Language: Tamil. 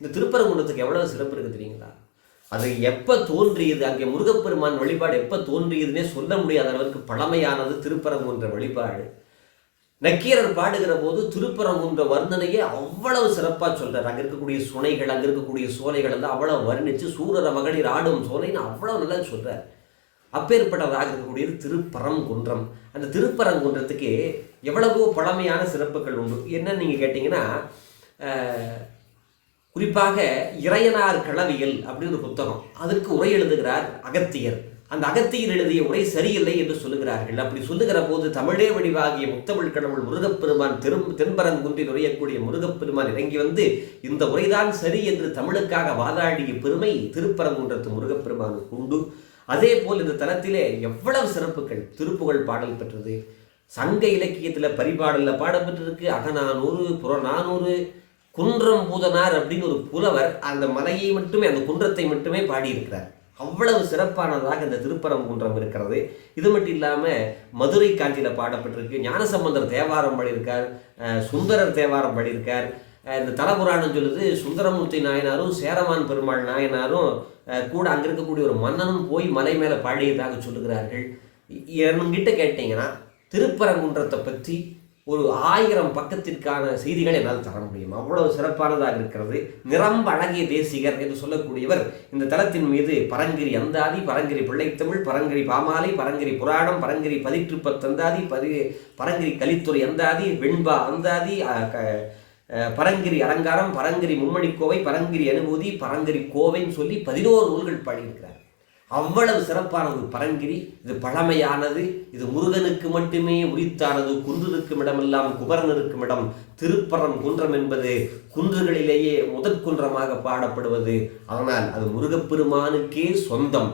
இந்த திருப்பரங்குன்றத்துக்கு எவ்வளவு சிறப்பு இருக்குது தெரியுங்களா? அது எப்போ தோன்றியது? அங்கே முருகப்பெருமான் வழிபாடு எப்போ தோன்றியதுன்னே சொல்ல முடியாத அளவுக்கு பழமையானது திருப்பரங்குன்ற வழிபாடு. நக்கீரர் பாடுகிற போது திருப்பரங்குன்ற வர்ணனையே அவ்வளவு சிறப்பாக சொல்கிறார் அங்கே இருக்கக்கூடிய சுனைகள் அங்கே இருக்கக்கூடிய சோலைகள் எல்லாம் அவ்வளோ வர்ணித்து சூரர மகளிர் ஆடும் சோலைன்னு அவ்வளோ நல்லா சொல்கிறார் அப்பேற்பட்டவராக இருக்கக்கூடியது திருப்பரங்குன்றம். அந்த திருப்பரங்குன்றத்துக்கு எவ்வளவோ பழமையான சிறப்புகள் உண்டு. என்னன்னு நீங்கள் கேட்டிங்கன்னா குறிப்பாக இறையனார் களவியல் அப்படின்னு ஒரு புத்தகம். அதற்கு உரை எழுதுகிறார் அகத்தியர். அந்த அகத்தியர் எழுதிய உரை சரியில்லை என்று சொல்லுகிறார்கள். அப்படி சொல்லுகிற போது தமிழே வடிவாகிய முத்தமிழ் கடவுள் முருகப்பெருமான் தெரும் தென்பரங்குன்றில் உரையக்கூடிய முருகப்பெருமான் இறங்கி வந்து இந்த உரைதான் சரி என்று தமிழுக்காக வாதாடிய பெருமை திருப்பரங்குன்றத்து முருகப்பெருமானுக்கு உண்டு. அதே போல் இந்த தலத்திலே எவ்வளவு சிறப்புகள். திருப்புகழ் பாடல் பெற்றது. சங்க இலக்கியத்தில் பரிபாடலில் பாடப்பட்டிருக்கு அகநானூறு புறநானூறு குன்றம் பூதனார் அப்படின்னு ஒரு புலவர் அந்த மலையை மட்டுமே அந்த குன்றத்தை மட்டுமே பாடியிருக்கிறார். அவ்வளவு சிறப்பானதாக இந்த திருப்பரங்குன்றம் இருக்கிறது. இது மட்டும் இல்லாமல் மதுரை காஞ்சியில் பாடப்பட்டிருக்கு. ஞானசம்பந்தர் தேவாரம் பாடியிருக்கார். சுந்தரர் தேவாரம் பாடியிருக்கார். இந்த தலபுராணம் சொல்லுது சுந்தரமூர்த்தி நாயனாரும் சேரமான் பெருமாள் நாயனாரும் கூட அங்கே இருக்கக்கூடிய ஒரு மன்னனும் போய் மலை மேலே பாடியதாக சொல்லுகிறார்கள். என்கிட்ட கேட்டிங்கன்னா திருப்பரங்குன்றத்தை பற்றி ஒரு ஆயிரம் பக்கத்திற்கான செய்திகளை என்னால் தர முடியும்? அவ்வளவு சிறப்பானதாக இருக்கிறது. நிரம்ப அழகிய தேசிகர் என்று சொல்லக்கூடியவர் இந்த தலத்தின் மீது பரங்கிரி அந்தாதி பரங்கிரி பிள்ளைத்தமிழ் பரங்கிரி பாமாலை பரங்கிரி புராணம் பரங்கிரி பதிற்றுப்பத்தந்தாதி பதி பரங்கிரி கலித்துறை அந்தாதி வெண்பா அந்தாதி க- பரங்கிரி அலங்காரம் பரங்கிரி மும்மணிக்கோவை பரங்கிரி அனுபூதி பரங்கிரி கோவைன்னு சொல்லி பதினோரு நூல்கள் பாடியிருக்கிறார். அவ்வளவு சிறப்பானது பரங்கிரி இது பழமையானது இது முருகனுக்கு மட்டுமே உரித்தானது குன்றிருக்கும் இடமெல்லாம் குபரன் இருக்கும் இடம் திருப்பரம் குன்றம் என்பது குன்றுகளிலேயே முதற் குன்றமாக பாடப்படுவது. அதனால் அது முருகப்பெருமானுக்கே சொந்தம்.